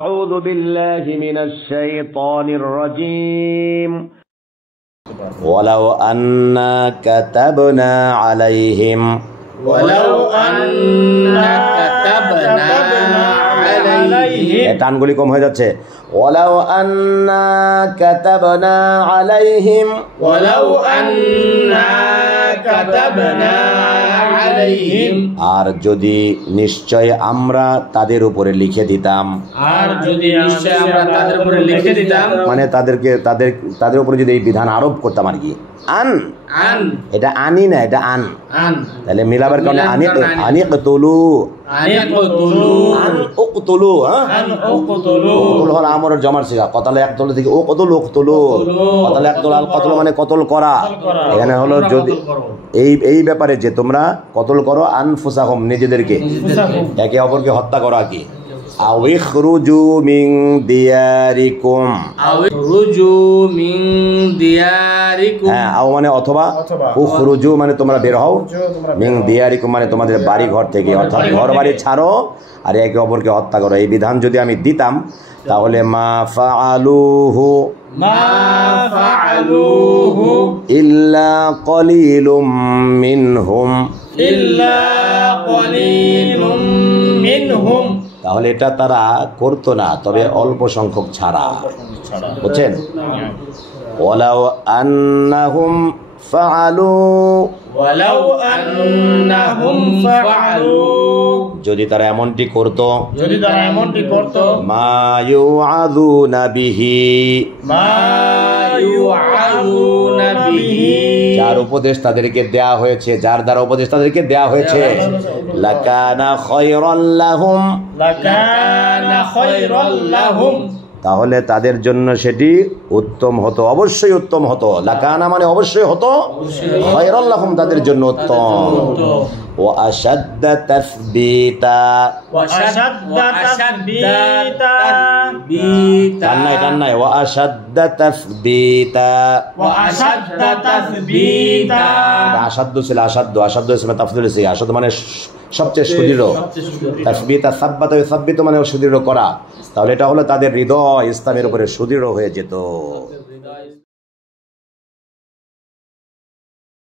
أعوذ بالله من الشيطان الرجيم ولو أنا كتبنا عليهم টানগুলি কম হয়ে যাচ্ছে ولو أنا كتبنا عليهم আর যদি নিশ্চয় আমরা তাদের উপরে লিখে দিতাম মানে তাদের উপরে যদি এই বিধান আরোপ করতাম আর কি এটা আনি না এটা আন তাহলে মিলাবার কারণে আনিকতুলু হল আমরের জমার সিগা কতলে একতল থেকে উকতুলু কতলে একতল আল কতল মানে কতল করা এখানে হলো যদি এই ব্যাপারে যে তোমরা কতল করো আনফুসাহুম নিজেদেরকে একে অপরকে হত্যা করো আর কি আও ইখরুজু মিন দিয়ারিকুম হ্যাঁ আও মানে অথবা উখরুজু মানে তোমরা বের হও মিন দিয়ারিকুম মানে তোমাদের বাড়ি ঘর থেকে অর্থাৎ ঘর বাড়ি ছাড়ো আর একে অপরকে হত্যা করো এই বিধান যদি আমি দিতাম তাহলে মা ফাআলুহু ইল্লা কলিলুম মিনহুম তাহলে এটা তারা করতো না তবে অল্প সংখ্যক ছাড়া বুঝছেন ওয়ালাউ আন্নাহুম ফাআলু যদি তারা এমনটি করতো মা ইউআযুনা বিহি যার উপদেশ তাদেরকে দেয়া হয়েছে যার দ্বারা উপদেশ তাদেরকে দেয়া হয়েছে লাকানা খায়রাল লাহুম তাহলে তাদের জন্য সেটি উত্তম হতো অবশ্যই উত্তম হতো লাকানা মানে অবশ্যই হতো খায়রাল লাহুম তাদের জন্য উত্তম ওয়া আশাদ্দা তাসবীতা টান্নাই ওয়া আশাদ্দা তাসবীতা আশাদ্দু ছিল আশাদ্দু ইসমে তাফদীল ছিল আশাদ্দু মানে সবচেয়ে সুদৃঢ় তাসবীতা সাব্বাতা ইসাব্বিতু মানে সুদৃঢ় করা তাহলে এটা হলো তাদের হৃদয় ইসলামের উপরে সুদৃঢ় হয়ে যেত।